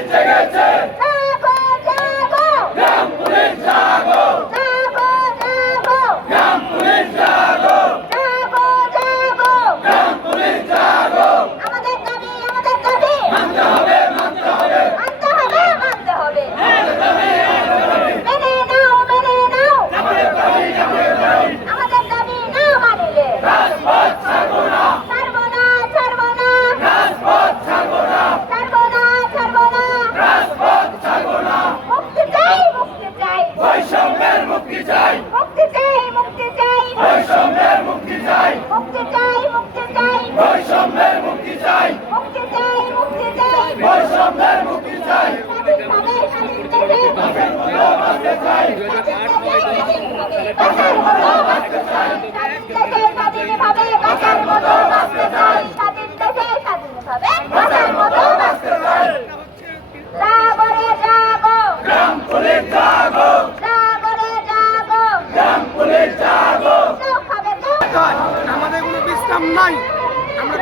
গেছে গেছে। বৈষম্যের মুক্তি চাই। মুক্তি চাই মুক্তি চাই। বৈষম্যের মুক্তি চাই। মুক্তি চাই মুক্তি চাই। বৈষম্যের মুক্তি চাই। মুক্তি চাই মুক্তি চাই। বৈষম্যের মুক্তি চাই। চাই বিশ্রাম নাই। আমরা